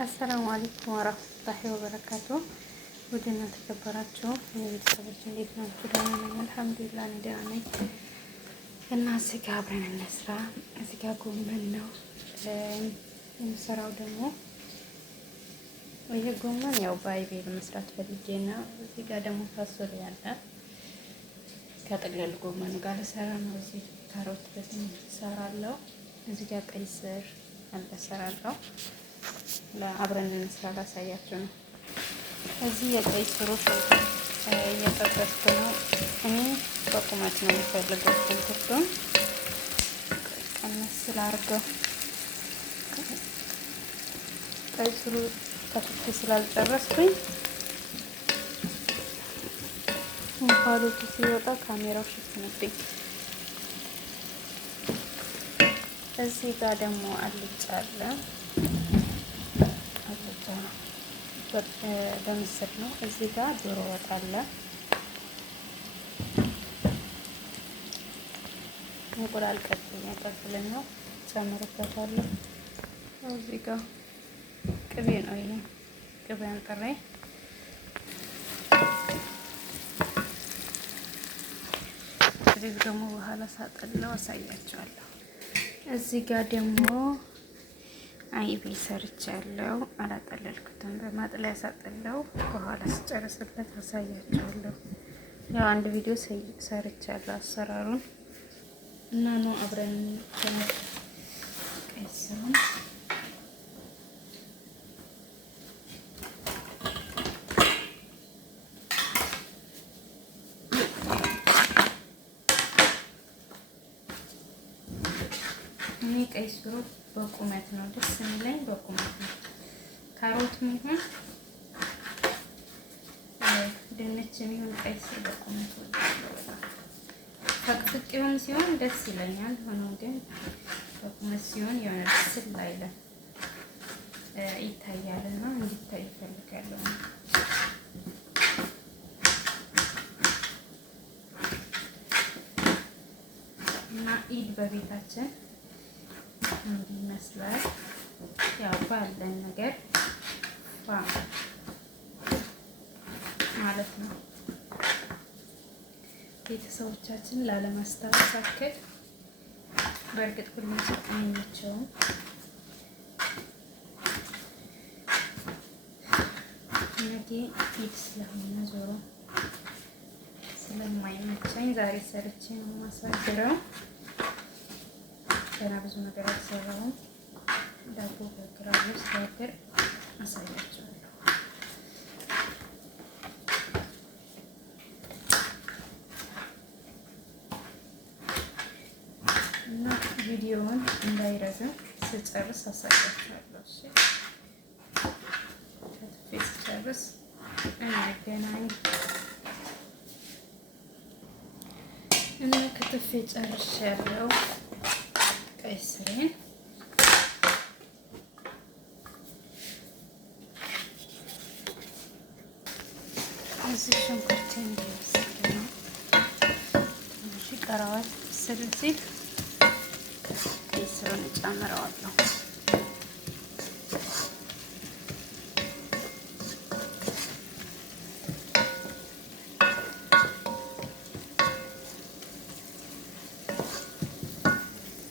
አሰላሙ አለይኩም ወራህመቱላሂ ወበረካቱ። ውድና ተከበራችሁ የቤተሰቦች እንዴት ናችሁ? ደህና ነኝ አልሐምዱሊላህ፣ እኔ ደህና ነኝ። እና እዚህ ጋር አብረን እንስራ። እዚህ ጋር ጎመን ነው የምሰራው። ደግሞ ይሄ ጎመን ያው በአይቤ ለመስራት ፈልጌ ነው። እዚህ ጋር ደግሞ ፋሶሊያ አለ ከጥቅልል ጎመኑ ጋር ልሰራ ነው። እዚህ ካሮት በዚህ እሰራለሁ። እዚህ ጋር ቀይ ስር አለ እሰራለሁ። ለአብረን እንስራ ላሳያችሁ ነው። እዚህ የቀይ ስሩ እየጠበስኩ ነው። እኔ በቁመት ነው የሚፈልገው። ሽንኩርቱን ቀነስ ስላርገው ቀይ ስሩ ከፍቼ ስላልጨረስኩኝ እንፋሎቱ ሲወጣ ካሜራው ሸፍነብኝ። እዚህ ጋር ደግሞ አልጫ አለ። በምስር ነው። እዚህ ጋር ዶሮ ወጥ አለ። እንቁላል ቀቅለን ነው ጨምርበታለሁ። እዚህ ጋር ቅቤ ነው። ይሄ ቅቤ አንጥሬ እዚህ ደግሞ በኋላ ሳጠለው አሳያቸዋለሁ። እዚህ ጋር ደግሞ አይቤ ሰርቻለሁ። አላጠለልኩትም፣ በማጥለያ ሳጠለው በኋላ ስጨርስበት አሳያችኋለሁ። ያው አንድ ቪዲዮ ሰርቻለሁ አሰራሩን እና ነው አብረን ቀይ ስሩን እኔ ቀይ ስሩ በቁመት ነው ደስ የሚለኝ፣ በቁመት ነው። ካሮትም ይሁን ድንችም ይሁን ቀይ ስር በቁመት ነው። ፈቅፍቄውም ሲሆን ደስ ይለኛል። ሆኖም ግን በቁመት ሲሆን የሆነ ደስ አይልም፣ ይታያልና እንዲታይ እፈልጋለሁ። እና ኢድ በቤታችን እንዲህ ይመስላል። ያው ባለን ነገር ማለት ነው። ቤተሰቦቻችን ላለማስታወስ ያክል በእርግጥ ሁሉም ሰው አይመቸውም። ነገ ኢድ ስለሆነ ዞሮ ስለማይመቸኝ ዛሬ ሰርቼ ነው የማሳድረው። ገና ብዙ ነገር አልሰራሁም። ዳቦ በግራው ስጋግር አሳያችኋለሁ። እና ቪዲዮውን እንዳይረዝም ስጨርስ አሳያችኋለሁ። እሺ፣ ከትፌ ስጨርስ እንገናኝ። እና ከትፌ ጨርሻለሁ ቀይ ስሬን። እዚህ ሽንኩርቴ እንዲበስል ነው። ትንሽ ይቀረዋል። ስለዚህ ቀይ ስሩን እጨምረዋለሁ።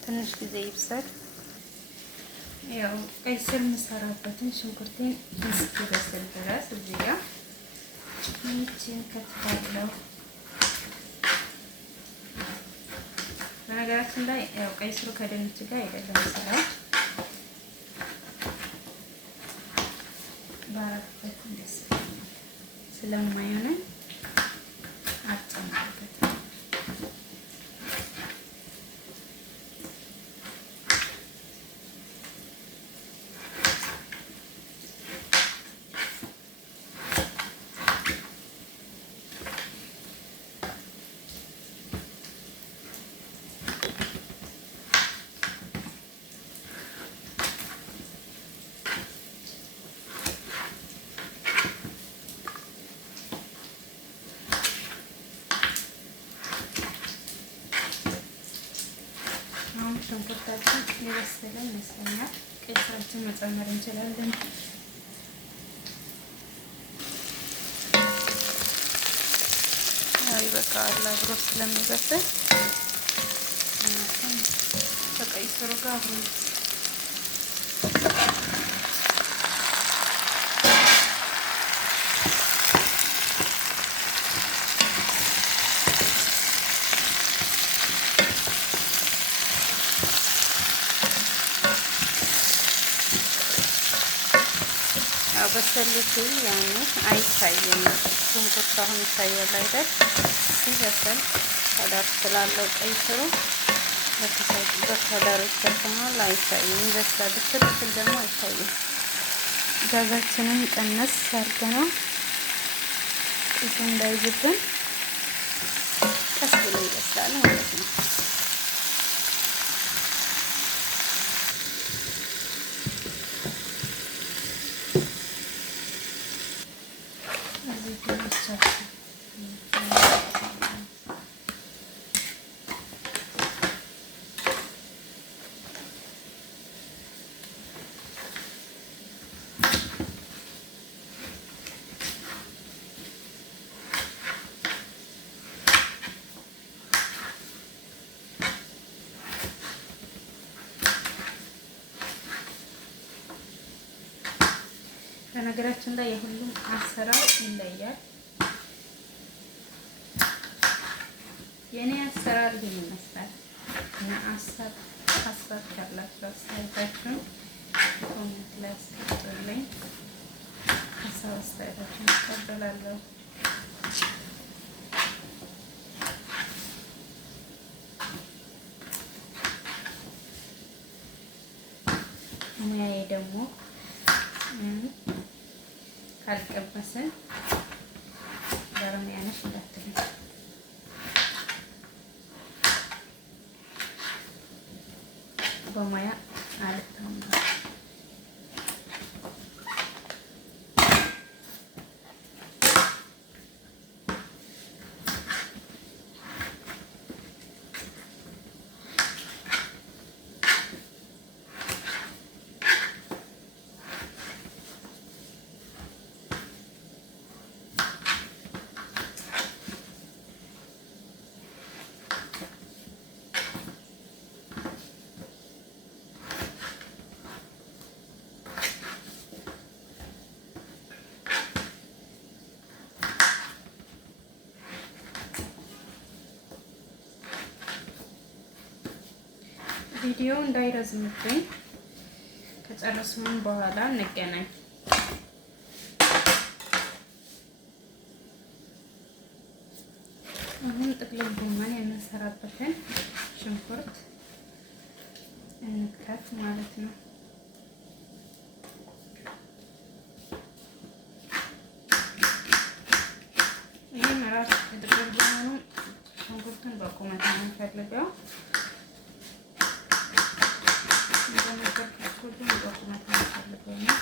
ትንሽ ጊዜ ይብሰል። ያው ቀይ ስር የምሰራበትን ሽንኩርቴን እስኪበስል ድረስ እዚህ ጋር ድንችን ከትፋለሁ። በነገራችን ላይ ያው ቀይ ስሩ ከድንች ጋር አይደለም ስራው፣ ባረበት ደስ ስለማይሆን አጨምርበት። ሽንኩርታችን የበሰለ ይመስለኛል። ቀይ ስራችን መጨመር እንችላለን። ይበቃዋል አብሮ ስለሚበስል ከቀይ ስሩ ጋር አብሮ በሰል ሲል ያኔ አይታይም። ሽንኩርት አሁን ይታያል አይደል? ሲበስል ከዳር ስላለው ቀይ ስሩ በከዳር ይሸፈናል፣ አይታይም። ይበስላል። ብስል ደግሞ አይታይም። ጋዛችንን ቀነስ አድርገነው ጢሱ እንዳይዝብን ቀስ ብሎ ይበስላል ማለት ነው። በነገራችን ላይ የሁሉም አሰራር ይለያል። የኔ አሰራር ይሄን ይመስላል። እና ሀሳብ ካላችሁ አስተያየታችሁን ኮሜንት ላይ አስቀምጡልኝ። ሀሳብ አስተያየታችሁን እቀበላለሁ። ሙያዬ ደግሞ ካልቀመሰን ባለሙያ ነሽ እንዳትሉኝ። በሙያ አልታማም። ቪዲዮ እንዳይረዝምብኝ ከጨረስን በኋላ እንገናኝ። አሁን ጥቅልል ጎመን የምንሰራበትን ሽንኩርት እንክተት ማለት ነው። ይህ መራት ጥቅልል ጎመኑ ሽንኩርቱን በቁመት ነው የምንፈልገው። ሁሉም በቁመት ነው የምንፈልገው።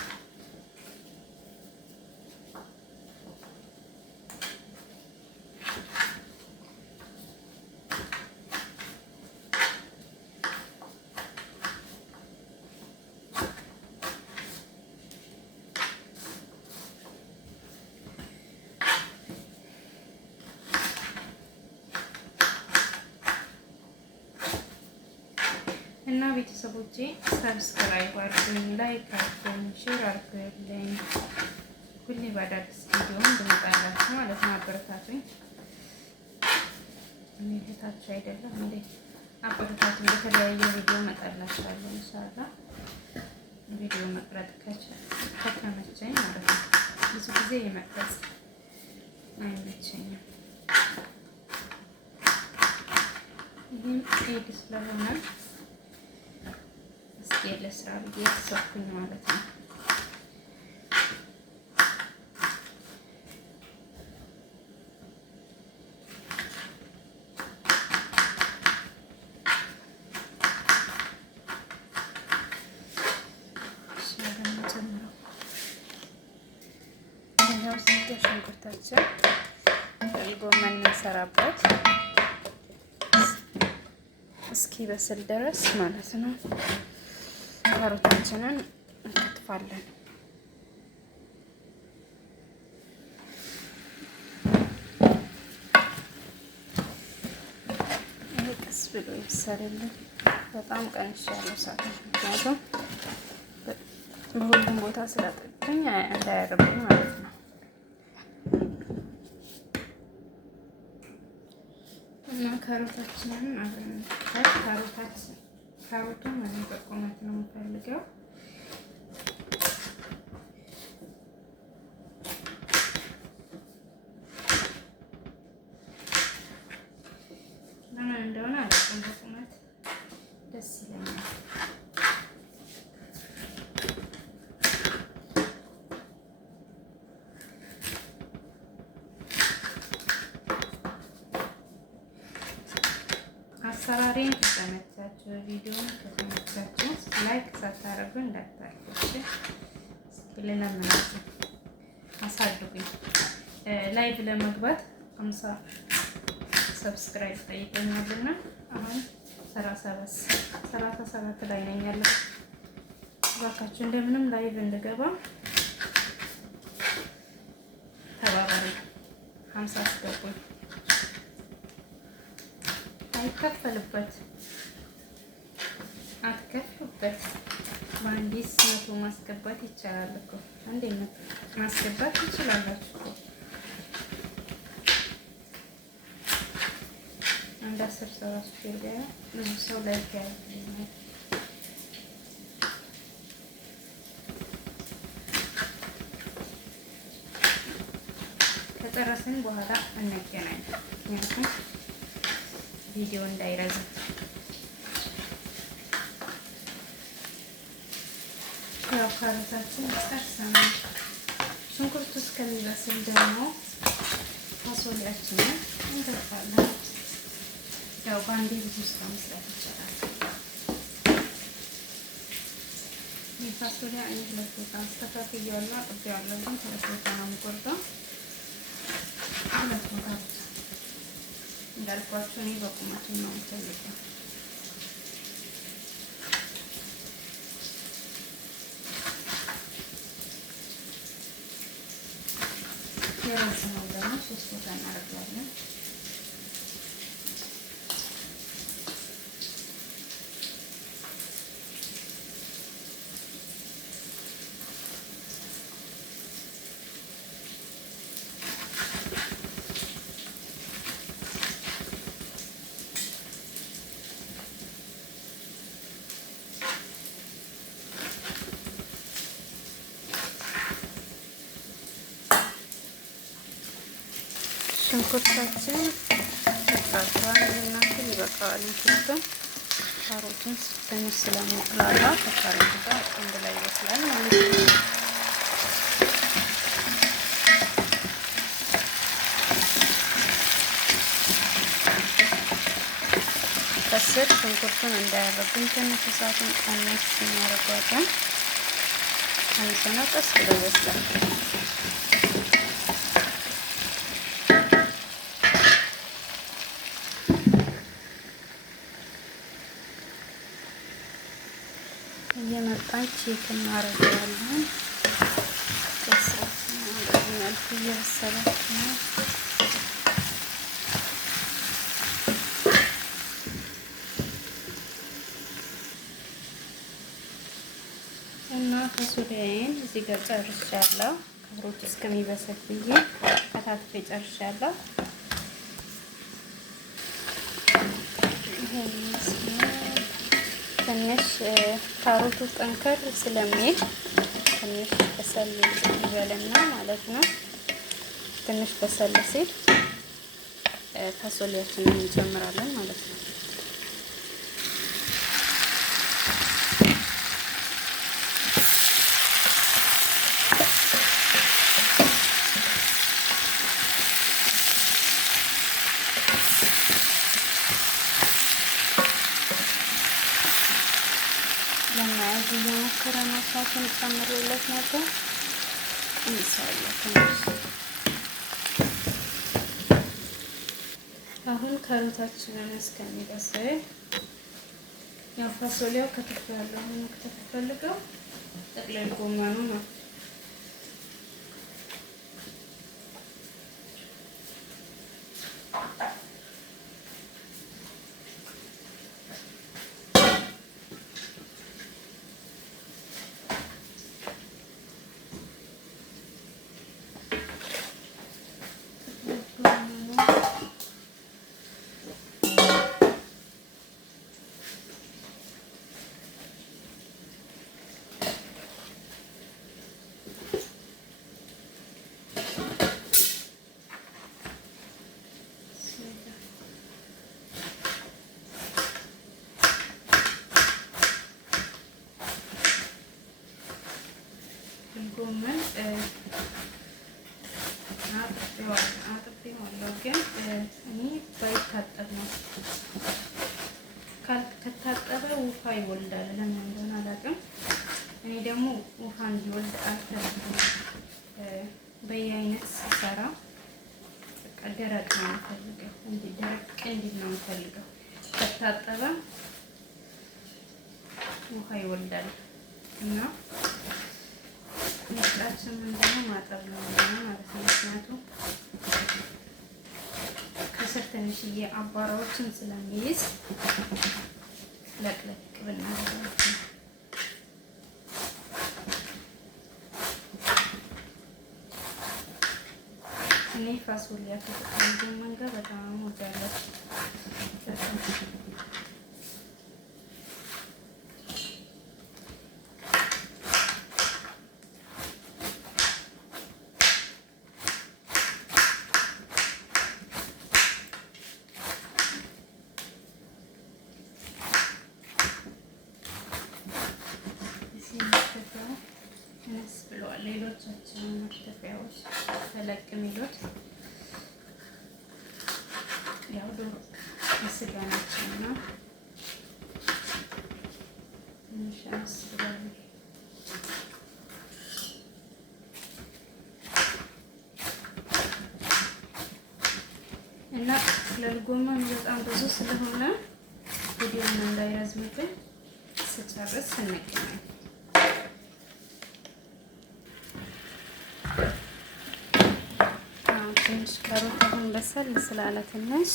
እና ቤተሰቦቼ ሰብስክራይብ አድርጉኝ፣ ላይክ አድርጉኝ፣ ሼር አድርጉልኝ። ሁሌ በአዳዲስ ቪዲዮ እንድመጣላችሁ ማለት ነው። አበረታቱኝ። እኔ እህታችሁ አይደለም እንዴ? አበረታቱኝ። በተለያየ ቪዲዮ እመጣላችኋለሁ ኢንሻአላህ። ቪዲዮ መቅረጥ ከተመቸኝ ማለት ነው። ብዙ ጊዜ የመቅረጽ አይመቸኝም። ይህም ኤድ ስለሆነ ለስራ ብዬ ያሰብኩኝ ማለት ነው። ሽንኩርታችን ጎመን የምንሰራበት እስኪ በስል ድረስ ማለት ነው። ካሮታችንን እንከትፋለን። ብሎ ይብሰርልኝ። በጣም ቀንሻለሁ እሳት፣ ምክንያቱም በሁሉም ቦታ ስለጠቀኝ እንዳያርብኝ ማለት ነው። እና ካሮታችንን አብረን ካሮቱን ማለት በቁመት ነው የምፈልገው። ለምን እንደሆነ አላውቅም፣ በቁመት ደስ ይለኛል። አሰራሬን ከተመቻችሁ ቪዲዮውን ከተመቻችሁ ላይክ ሳታደርጉ እንዳታልፉ። እስኪ ልለምናችሁ አሳድጉኝ። ላይቭ ለመግባት 50 ሰብስክራይብ ጠይቀኛልና አሁን 37 ላይ ነኝ ያለው። እባካችሁ እንደምንም ላይቭ እንድገባ ተባባሪ። 50 አስገቡኝ። አይከፈልበት አትከፍሉበት። በአንዲስ መቶ ማስገባት ይቻላል እኮ። አንዴ ማስገባት ትችላላችሁ እኮ። አንድ 10 ሰው ራሱ ሲገባ ብዙ ሰው ላይ ያያል። ከጨረስን በኋላ እንገናኝ። ምክንያቱም ቪዲዮ እንዳይረዝም። ያው ካሮታችን ጨርሰናል። ሽንኩርቱ እስከሚበስል ደግሞ ፋሶሊያችንን እንከትፋለን። ያው በአንዴ ብዙ ስራ መስራት ይቻላል። የፋሶሊያ አይነት ሁለት ቦታ አስተካክያለሁ፣ አጥቤያለሁ። ግን ሁለት ቦታ ነው የምቆርጠው። ሁለት ቦታ እንዳልኳችሁ እኔ በቁመቱ ነው የምፈልገው። የረዘመው ደግሞ 3 ቦታ እናደርጋለን። ሽንኩርታችን ተጣጣን እናንተ ይበቃዋል። እንትን ካሮቱን ትንሽ ስለሚቁላላ ከካሮቱ ጋር አንድ ላይ ይበስላል ማለት ነው። ከስር ሽንኩርቱን እንዳያረብን ትንሽ እሳቱን ቀነስ እናደርጋለን። አንተና ቀስ ብሎ ይበስላል። እየመጣን ቼክ እናደርጋለን። ከስራችን መልኩ እየበሰለች ነው። እና ፋሶሊያዬን እዚህ ጋር ጨርሻለሁ። ካሮት እስከሚበስል ብዬ ከታትፌ ጨርሻለሁ። ትንሽ ካሮቱ ጠንከር ስለሚል ትንሽ በሰል ይበልና ማለት ነው። ትንሽ በሰል ሲል ፋሶሊያችንን እንጨምራለን ማለት ነው። ለማያዝ እየሞከረ ነው። እሳቱን ጨምሬለት ነበር። እንሰራለን ትንሽ። አሁን ካሮታችንን እስከሚበስል ያው ፋሶሊያው ከተፍ ያለው ምን ከተፈልገው ጠቅለል ጎመኑ ነው። ጥቅል ጎመን አጥቤዋለሁ፣ ግን እኔ ባይታጠብ ነው። ከታጠበ ውሃ ይወልዳል። ለምን እንደሆነ አላውቅም። እኔ ደግሞ ውሃ እንዲወልድ አልፈልግም። በየአይነት ሲሰራ በቃ ደረቅ ነው የምፈልገው፣ ደረቅ እንዲል ነው የምፈልገው። ከታጠበ ውሃ ይወልዳል እና ምርጫችን ምንድነው? ማጠብ ነው ማለት ነው። ምክንያቱም ከስር ትንሽዬ አቧራዎችን ስለሚይዝ ለቅለቅ ብናደርጋት ነው። እኔ ፋሶሊያ ከጥቅል ጎመን ጋር በጣም ወዳለሁ። ሌሎቻችን መክተፊያዎች ተለቅ የሚሉት ያው ዶሮ ስጋ ናቸው እና ትንሽ አነስ ብለው እና ጥቅል ጎመን በጣም ብዙ ስለሆነ ቪዲዮውን እንዳይረዝምብን ስጨርስ እንገናኝ። ትንሽ ካሮት አሁን በሰል ስላለ ትንሽ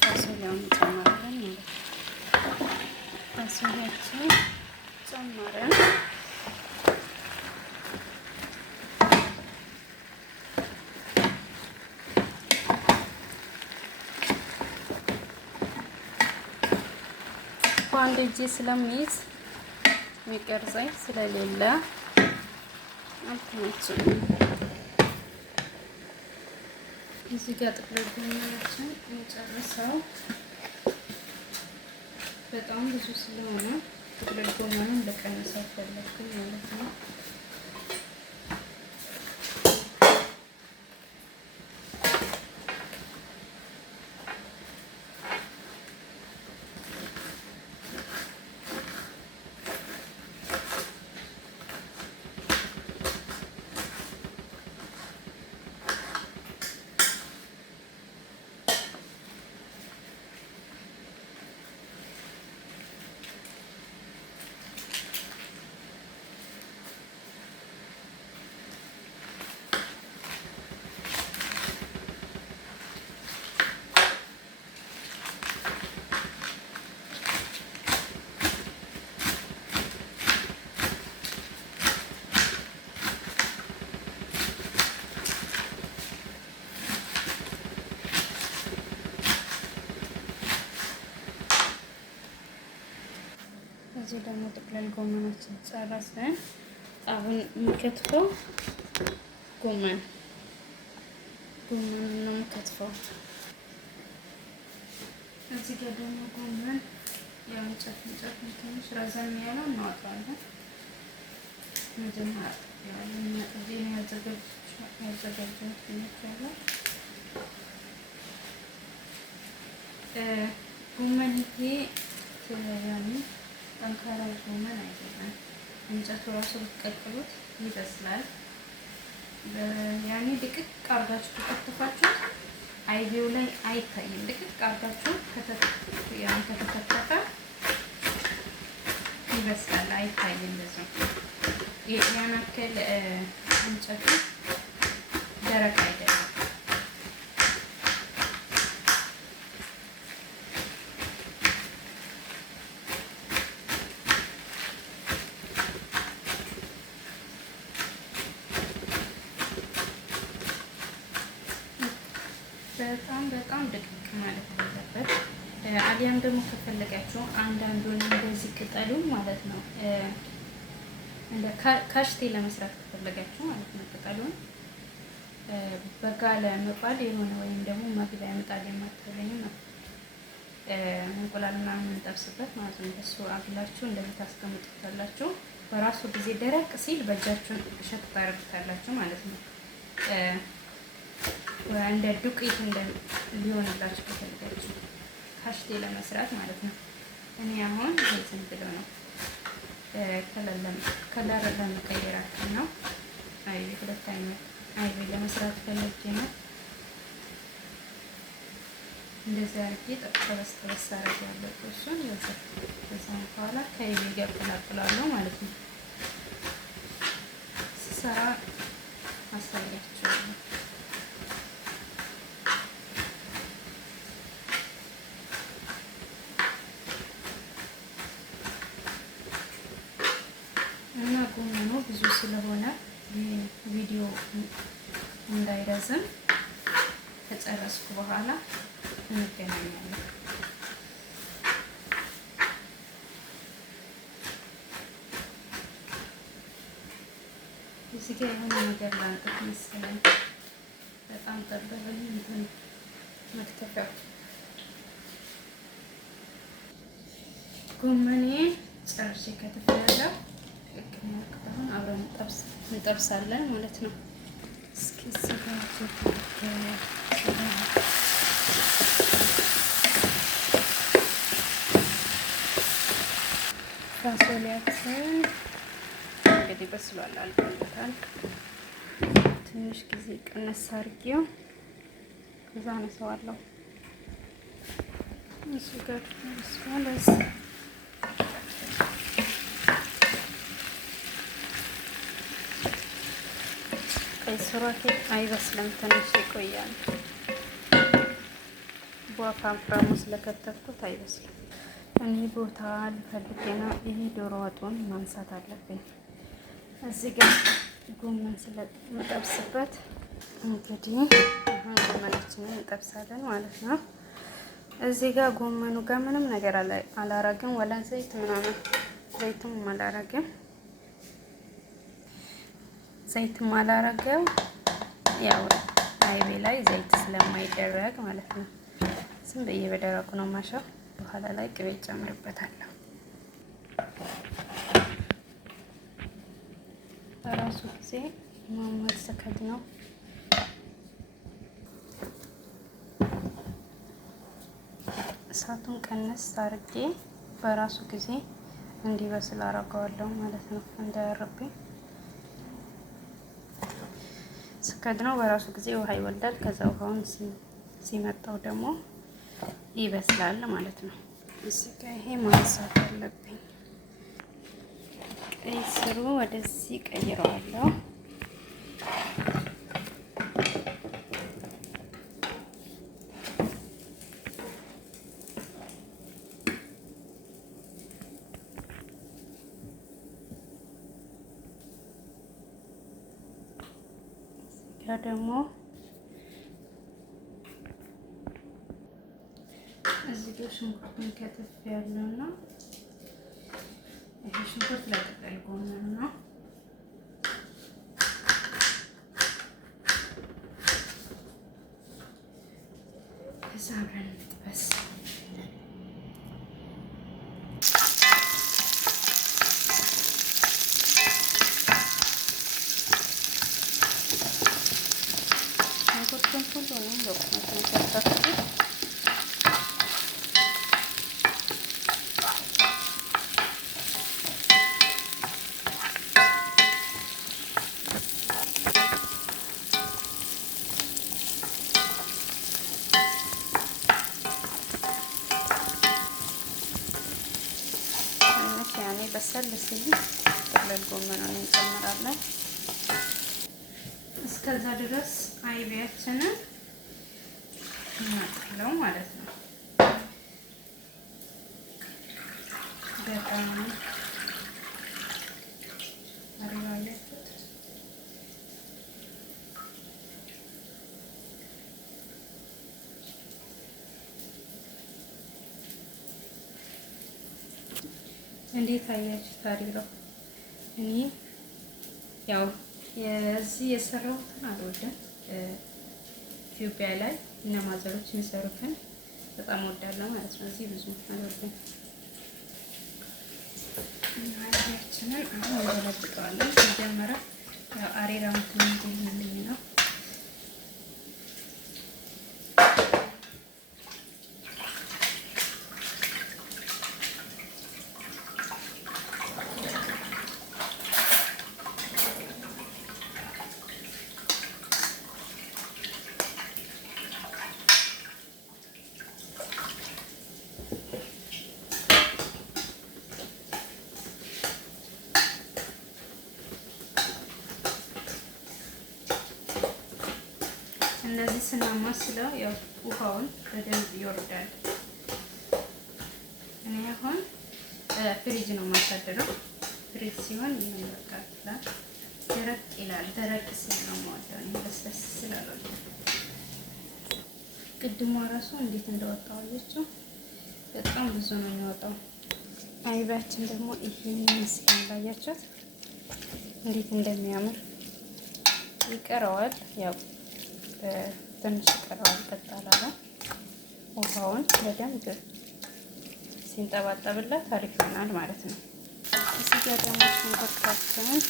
ፋሶሊያውን እንጨምራለን ማለት ነው። ፋሶሊያችን ጨምረን በአንድ እጄ ስለሚይዝ የሚቀርጸኝ ስለሌለ አልተመቸኝ። እዚህ ጋር ጥቅል ጎመናችን እንጨርሰው። በጣም ብዙ ስለሆነ ጥቅል ጎመኑን ለቀነሰው ፈለግኩኝ ማለት ነው። እዚህ ደግሞ ጥቅል ጎመናችን ጨረስን። አሁን የምከትፈው ጎመን ነው የምከትፈው። እዚህ ጋር ደግሞ ጎመን ያው እንጨት ትንሽ ረዘም ያለው እናወጣዋለን። መጀመሪያ ያዘጋጀሁት ይመስላል። ጎመን ይሄ ያኔ ጠንካራ ጎመን አይደለም። እንጨቱ ራሱ ብትቀቅሉት ይበስላል። ያኔ ድቅቅ አርጋችሁ ከተከተፋችሁት አይቤው ላይ አይታይም። ድቅቅ አርጋችሁ ከተከተፈ ይበስላል፣ አይታይም። ብዙ ያን ያክል እንጨቱ ደረቅ አይደለም። በጣም ድቅቅ ማለት አለበት። አሊያም ደግሞ ከፈለጋችሁ አንዳንዱን እንደዚህ ቅጠሉ ማለት ነው እንደ ካሽቴ ለመስራት ከፈለጋችሁ ማለት ነው ቅጠሉን በጋለ ምጣድ የሆነ ወይም ደግሞ መግቢያ ምጣድ የማትለኝ ነው እንቁላል ምናምን የምንጠብስበት ማለት ነው። እሱ አግላችሁ እንደዚህ ታስቀምጡታላችሁ። በራሱ ጊዜ ደረቅ ሲል በእጃችሁን እሸት ታረጉታላችሁ ማለት ነው። እንደ ዱቄት ሊሆንላችሁ ከፈለጋችሁ ካሽቴ ለመስራት ማለት ነው። እኔ አሁን እንትን ብለው ነው ከለር ለመቀየር አክል ነው። አይቤ ሁለት አይነት አይቤ ለመስራት ፈልጌ ነው። እንደዚህ አድርጌ ጠበስ አደርጋለሁ። እሱን ይወሰድ ከዛም በኋላ ከይቤ ጋር አቀላቅላለሁ ማለት ነው። ስሰራ አሳያችኋለሁ። እና ጎመኑ ብዙ ስለሆነ ቪዲዮ እንዳይረዝም ከጨረስኩ በኋላ እንገናኛለን። እዚህ ጋር የሆነ ነገር ላንጥፍ መሰለኝ። በጣም ጠበበኝ እንትን መክተፊያው። ጎመኔ ጨርሼ ከትፌያለሁ። አሁን አብረን እንጠብሳለን ማለት ነው። እስኪ ፋሶሊያችን እንግዲህ በስሏል፣ አልቆለታል። ትንሽ ጊዜ ቀነስ አድርጌው ከዛ አነሳዋለሁ። እሱ ጋር በስሏል። ቀይ ስሩ አይበስልም፣ ትንሽ ይቆያል። በአፋም ስለከተፍኩት አይበስልም። እኔ ቦታ ልፈልግ ነው። ይሄ ዶሮ ወጡን ማንሳት አለብኝ። እዚህ ጋር ጎመን ስለምጠብስበት እንግዲህ አሁን ጎመናችንን እንጠብሳለን ማለት ነው። እዚህ ጋር ጎመኑ ጋር ምንም ነገር አላረግም፣ ወላ ዘይት ምናምን፣ ዘይትም አላረግም፣ ዘይትም አላረገው። ያው አይቤ ላይ ዘይት ስለማይደረግ ማለት ነው። ዝም ብዬ በደረቁ ነው ማሻው። በኋላ ላይ ቅቤ ጨምርበታለሁ። በራሱ ጊዜ ማማድ ሰከድ ነው። እሳቱን ቀነስ አድርጌ በራሱ ጊዜ እንዲበስል አደርገዋለሁ ማለት ነው። እንዳያረብኝ ስከድ ነው። በራሱ ጊዜ ውሃ ይወልዳል። ከዛ ውሃውን ሲመጣው ደግሞ ይበስላል ማለት ነው። እዚህ ጋር ይሄ ማንሳት አለብኝ። ቀይ ስሩ ወደዚህ ቀይረዋለሁ። ያ ደግሞ እዚህ ጋር ሽንኩርቱን ከተፍ ያለውና ይሄ ሽንኩርት ለቅጠል ጎመን ነው። ከዛ አብረን እንጥበስ። ሽንኩርቱን ሁሉንም በቁመት ከተፍኩት። በሰል ሲል ጥቅልል ጎመኑን እንጨምራለን። እስከዛ ድረስ አይቤያችንን እናጥለው ማለት ነው። በጣም አሪባያችሁት እንዴት አያችሁ? ታሪክ እኔ ያው የዚህ የሰራሁትን አልወደም። ኢትዮጵያ ላይ እነ ማዘሮች የሚሰሩትን በጣም እወዳለሁ ማለት ነው። እዚህ ብዙ አልወድም። አይባችንን አሁን እንገለብጠዋለን። መጀመሪያ ያው አሬራውን ትንሽ ነው። እነዚህ ስናማስለው ያው ውሃውን በደንብ ይወርዳል። እኔ አሁን ፍሪጅ ነው የማሳድረው። ፍሪጅ ሲሆን ይሄን ይወጣል፣ ደረቅ ይላል። ደረቅ ሲል ነው የማወጣው እኔ ለስለስ ስላለው። ቅድሟ ራሱ እንዴት እንደወጣው አየችው። በጣም ብዙ ነው የሚወጣው። አይባችን ደግሞ ይሄን ይመስላል። አያችሁት እንዴት እንደሚያምር። ይቀረዋል ያው ትንሽ ይቀረዋል። ቀጣላላ ውሃውን በደንብ ሲንጠባጠብለት አሪፍ ይሆናል ማለት ነው። እዚህ ጋር ደግሞ ሽንኩርታችንን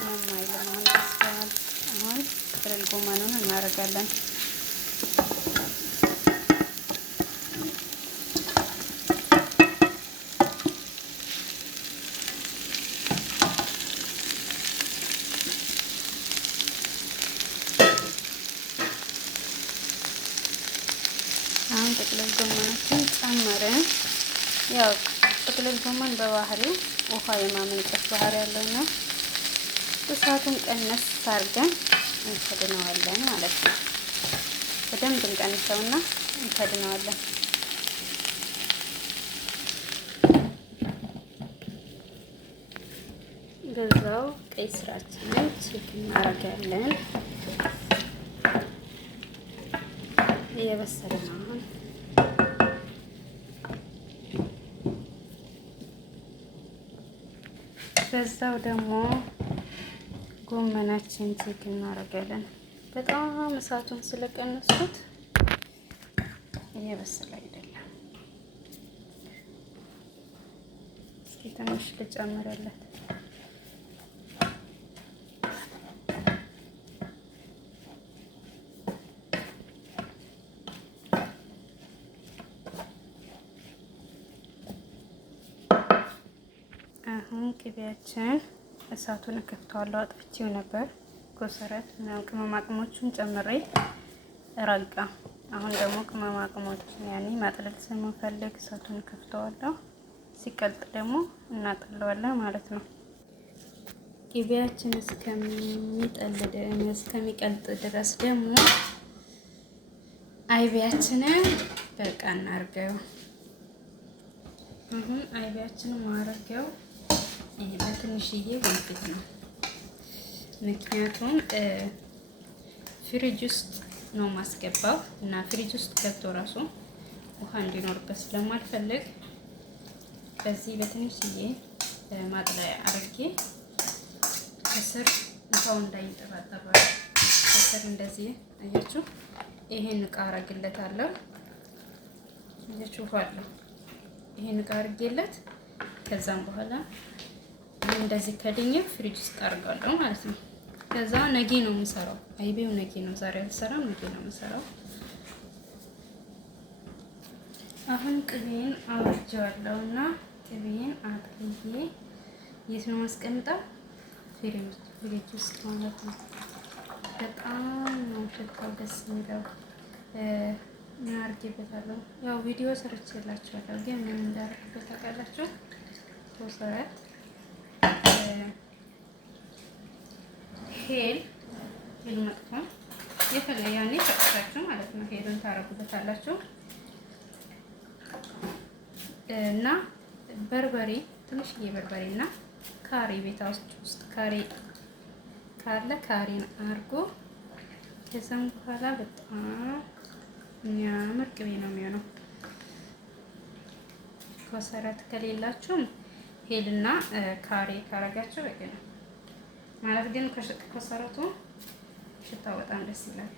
ምንም አይልም። አሁን ጥቅልል ጎመኑን እናደርጋለን። አሁን ጥቅልል ጎመናችን ጨመርን። ያው ጥቅልል ጎመን በባህሪው ውሃ የማመንጨት ባህሪ ያለውና እሳቱን ቀነስ አድርገን እንከድነዋለን ማለት ነው። በደንብ እንቀንሰውና እንከድነዋለን። በዛው ቀይ ስራችንን ቼክ እናደርጋለን። እየበሰለ ነው አሁን። በዛው ደግሞ ጎመናችን ቼክ እናደርጋለን። በጣም እሳቱን ስለቀነስኩት እየበሰለ አይደለም። እስኪ ትንሽ ልጨምርለት። አሁን ቅቤያችን እሳቱን እከፍተዋለሁ። አጥፍቼው ነበር። ኮሰረት ምናምን ቅመማ ቅመሞቹን ጨምሬ ረጋ። አሁን ደግሞ ቅመማ ቅመሞችን ያኔ ማጥለል ስለምፈልግ እሳቱን እከፍተዋለሁ። ሲቀልጥ ደግሞ እናጠለዋለን ማለት ነው። ቅቤያችን እስከሚቀልጥ ድረስ ደግሞ አይቢያችንን በቃ እናርገው። አሁን አይቢያችንን ማረገው ይሄ በትንሽዬ ወንፊት ነው። ምክንያቱም ፍሪጅ ውስጥ ነው ማስገባው እና ፍሪጅ ውስጥ ገብቶ ራሱ ውሃ እንዲኖርበት ስለማልፈልግ በዚህ በትንሽዬ ማጥለያ አርጌ ከስር ውሃው እንዳይንጠባጠባ ከስር እንደዚህ አያችሁ፣ ይሄን እቃ አረግለታለሁ። አያችሁ ውሃ አለው። ይሄን እቃ አርጌለት ከዛም በኋላ እንደዚህ ከድኜ ፍሪጅ ውስጥ አርጋለሁ ማለት ነው። ከዛ ነገ ነው የምሰራው። አይቤው ነገ ነው፣ ዛሬ አልሰራም፣ ነገ ነው የምሰራው። አሁን ቅቤን አወርጄዋለሁና ቅቤን አጥልዬ የት ነው ማስቀምጠው? ፍሪጅ ውስጥ ማለት ነው። በጣም ነው ሽታው ደስ የሚለው። ምን አድርጌበታለሁ? ያው ቪዲዮ ሰርቼላችኋለሁ፣ ግን ምን እንዳደረግበት ታውቃላችሁ? ኮሰረት ሄል መጥፎ የፈለገ ያኔ ተቀጣችሁ ማለት ነው። ሄሉን ታረጉበታላችሁ እና በርበሬ ትንሽዬ በርበሬ እና ካሬ ቤታ ውስጥ ካሬ ካለ ካሬን አርጎ ከዛም በኋላ በጣም የሚያምር ቅቤ ነው የሚሆነው። ኮሰረት ከሌላችሁም ሄልና ካሬ ካረጋችሁ በቂ ነው ማለት። ግን ኮሰረቱ ሽታው በጣም ደስ ይላል።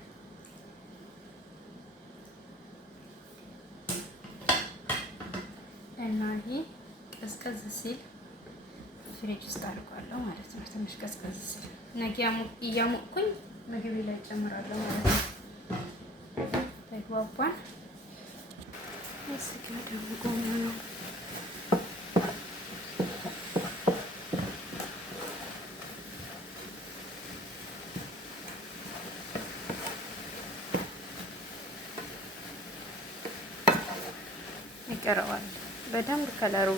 እና ይሄ ቀዝቀዝ ሲል ፍሪጅ ውስጥ አድርጓለሁ ማለት ነው። ትንሽ ቀዝቀዝ ሲል ነገ እያሞቅኩኝ ምግቤ ላይ ጨምራለሁ ማለት ነው። ተግባባን። እስኪ ደግሞ ጎመኑ ነው ይቀረዋል። በደንብ ከለሩ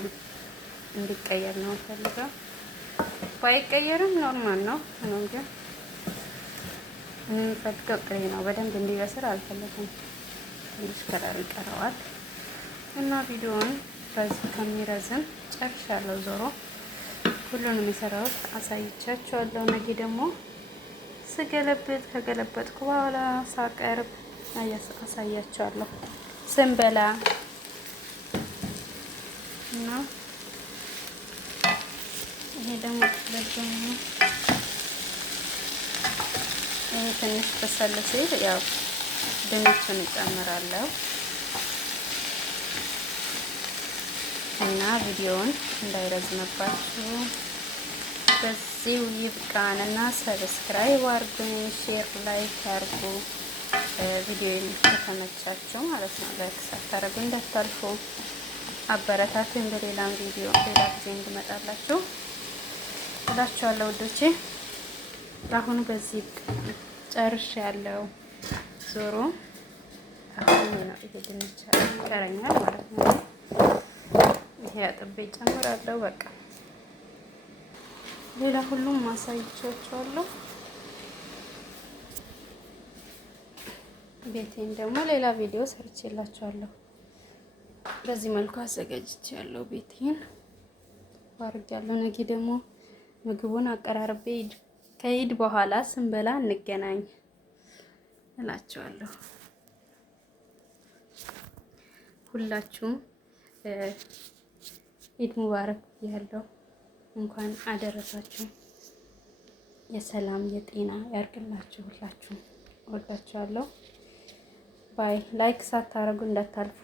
እንዲቀየር ነው ፈልገው። ባይቀየርም ኖርማል ነው። ሆኖም ግን የምፈልገው ጥሬ ነው። በደንብ እንዲበስል አልፈልግም። ትንሽ ከለር ይቀረዋል እና ቪዲዮውን በዚህ ከሚረዝም ጨርሻለሁ። ዞሮ ሁሉንም የሰራሁት አሳይቻችኋለሁ። ነገ ደግሞ ስገለብጥ ከገለበጥኩ በኋላ ሳቀርብ አሳያችኋለሁ ስንበላ እና ይሄ ደግሞ ለጆም ትንሽ በሰል ሲል ያው ድንቹን እጨምራለሁ እና ቪዲዮውን እንዳይረዝምባችሁ በዚሁ ይብቃን እና ሰብስክራይብ አድርጉኝ፣ ሼር ላይክ አድርጉ። ቪዲዮውን ከተመቻችሁ ማለት ነው ላይክ ሳታደርጉ እንዳታልፉ። አበረታቱኝ። በሌላም ቪዲዮ ሌላ ጊዜ እንድመጣላችሁ እላችኋለሁ ውዶቼ። አሁን በዚህ ጨርሻለሁ። ዞሮ አሁን ነው ይሄ ድንች ይቀረኛል ማለት ነው። ይሄ አጥቤ ጨምራለሁ። በቃ ሌላ ሁሉም ማሳይቻችኋለሁ። ቤቴን ደግሞ ሌላ ቪዲዮ ሰርቼላችኋለሁ። በዚህ መልኩ አዘጋጅቻለሁ። ቤቴን ባርጋለሁ። ነገ ደግሞ ምግቡን አቀራርቤ ከኢድ በኋላ ስንበላ እንገናኝ እላችኋለሁ። ሁላችሁም ኢድ ሙባረክ ያለው እንኳን አደረሳችሁ። የሰላም የጤና ያርግላችሁ። ሁላችሁም እወዳችኋለሁ። ባይ ላይክ ሳታረጉ እንዳታልፉ።